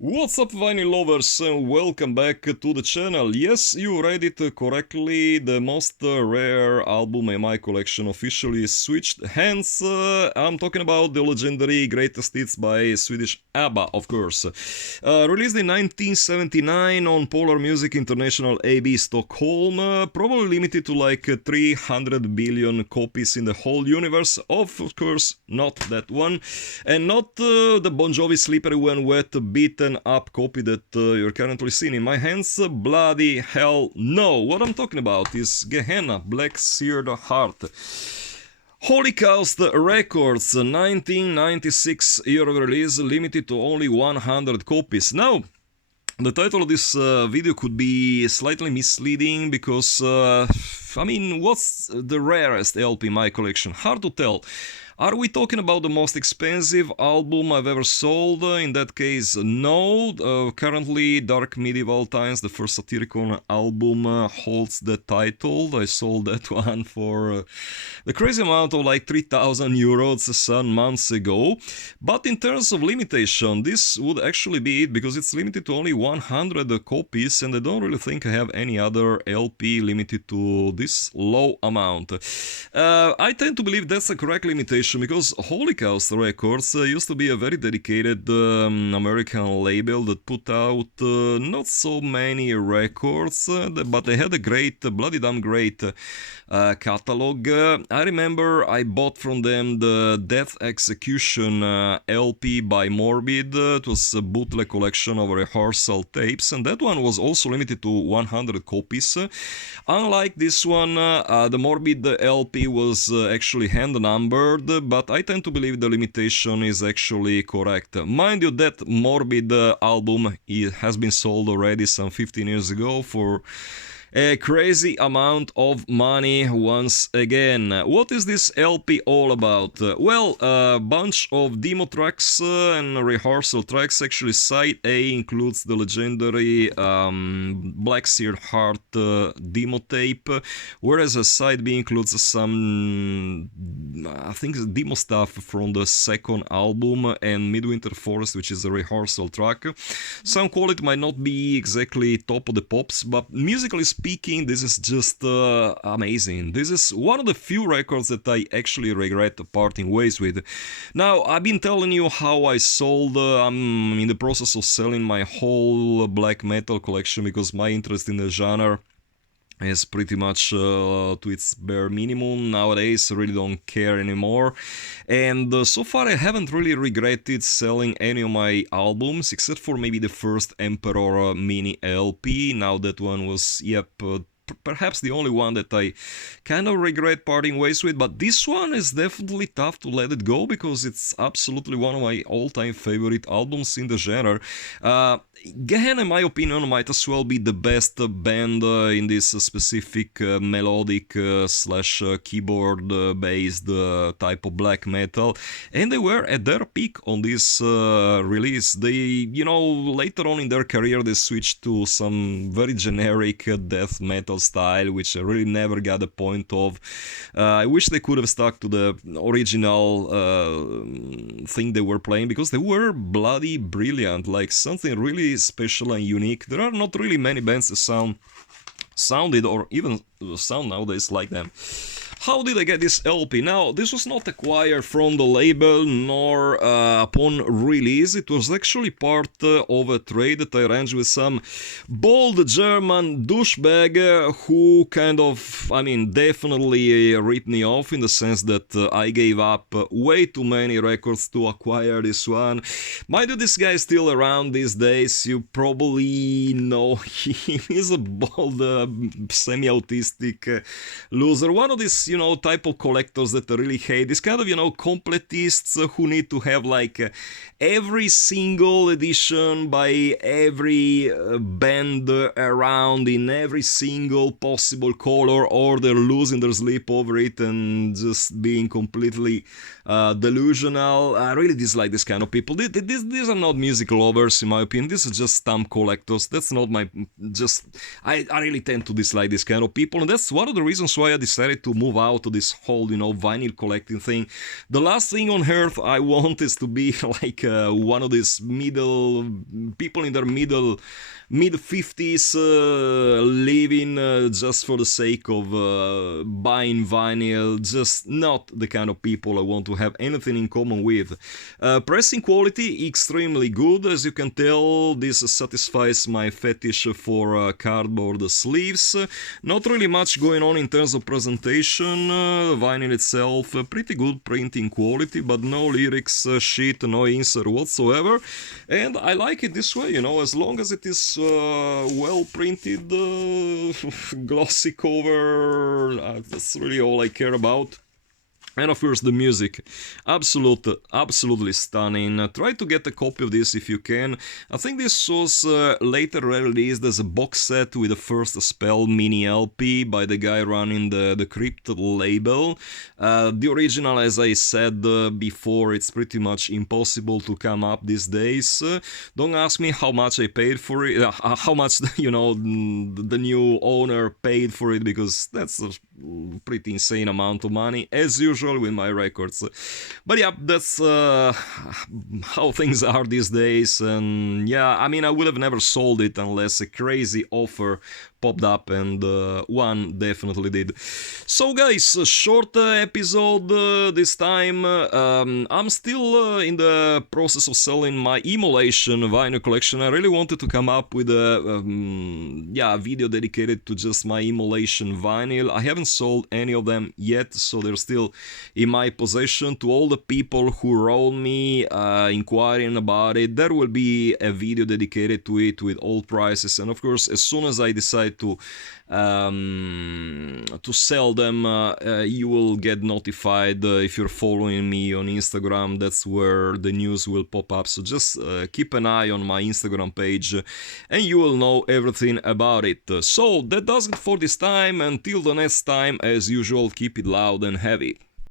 What's up, vinyl lovers, and welcome back to the channel. Yes, you read it correctly, the most rare album in my collection officially switched hands. I'm talking about the legendary Greatest Hits by Swedish ABBA, of course. Released in 1979 on Polar Music International AB Stockholm, probably limited to like 300 billion copies in the whole universe. Of course, not that one, and not the Bon Jovi Slippery When Wet beaten up copy that you're currently seeing in my hands. Bloody hell no. What I'm talking about is Gehenna, Black Seared Heart. Holocaust Records, 1996 year of release, limited to only 100 copies. Now, the title of this video could be slightly misleading because, what's the rarest LP in my collection? Hard to tell. Are we talking about the most expensive album I've ever sold? In that case, no. Currently, Dark Medieval Times, the first satirical album, holds the title. I sold that one for the crazy amount of like 3,000 euros some months ago. But in terms of limitation, this would actually be it because it's limited to only 100 copies, and I don't really think I have any other LP limited to this low amount. I tend to believe that's the correct limitation, because Holocaust Records used to be a very dedicated American label that put out not so many records, but they had a great, bloody damn great catalog. I remember I bought from them the Death Execution LP by Morbid. It was a bootleg collection of rehearsal tapes, and that one was also limited to 100 copies. Unlike this one, the Morbid LP was actually hand numbered, but I tend to believe the limitation is actually correct. Mind you, that Morbid album has been sold already some 15 years ago for a crazy amount of money once again. What is this LP all about? Well, a bunch of demo tracks and rehearsal tracks. Actually, side A includes the legendary Black Seared Heart demo tape, whereas side B includes some, I think, demo stuff from the second album, and Midwinter Forest, which is a rehearsal track. Some quality might not be exactly top of the pops, but musically speaking, this is just amazing. This is one of the few records that I actually regret parting ways with. Now, I've been telling you how I sold, I'm in the process of selling my whole black metal collection because my interest in the genre is pretty much to its bare minimum nowadays. I really don't care anymore, and so far I haven't really regretted selling any of my albums except for maybe the first Emperor mini LP. Now that one was, perhaps the only one that I kind of regret parting ways with, but this one is definitely tough to let it go because it's absolutely one of my all-time favorite albums in the genre. Gehenna, in my opinion, might as well be the best band in this specific melodic slash keyboard based type of black metal, and they were at their peak on this release. They, later on in their career they switched to some very generic death metal style, which I really never got the point of. I wish they could have stuck to the original thing they were playing, because they were bloody brilliant, like something really special and unique. There are not really many bands that sounded or even sound nowadays like them. How did I get this LP? Now, this was not acquired from the label nor upon release. It was actually part of a trade that I arranged with some bold German douchebag who kind of, definitely ripped me off in the sense that I gave up way too many records to acquire this one. Mind you, this guy is still around these days. You probably know him. He's a bold, semi-autistic loser. One of these, type of collectors that I really hate. This kind of, completists who need to have like every single edition by every band around in every single possible color, or they're losing their sleep over it and just being completely delusional. I really dislike this kind of people. These are not music lovers, in my opinion. These are just stamp collectors. That's not my... I really tend to dislike this kind of people, and that's one of the reasons why I decided to move out of this whole, vinyl collecting thing. The last thing on earth I want is to be like one of these people in their mid-50s living just for the sake of buying vinyl. Just not the kind of people I want to have anything in common with. Pressing quality extremely good, as you can tell. This satisfies my fetish for cardboard sleeves. Not really much going on in terms of presentation. Vinyl itself pretty good printing quality, but no lyrics sheet, no insert whatsoever, and I like it this way, as long as it is well printed, glossy cover. That's really all I care about. And of course the music, absolutely stunning. Try to get a copy of this if you can. I think this was later released as a box set with the first Spell mini LP by the guy running the Crypt label. The original, as I said before, it's pretty much impossible to come up these days. Don't ask me how much I paid for it, how much the new owner paid for it, because that's a pretty insane amount of money, as usual with my records. But yeah, that's how things are these days. And yeah, I mean, I would have never sold it unless a crazy offer popped up, and one definitely did. So guys, a short episode this time. I'm still in the process of selling my Immolation vinyl collection. I really wanted to come up with a video dedicated to just my Immolation vinyl. I haven't sold any of them yet, so they're still in my possession. To all the people who wrote me inquiring about it, there will be a video dedicated to it with all prices, and of course, as soon as I decide to sell them, you will get notified if you're following me on Instagram. That's where the news will pop up, so just keep an eye on my Instagram page and you will know everything about it. So that does it for this time. Until the next time, as usual, keep it loud and heavy.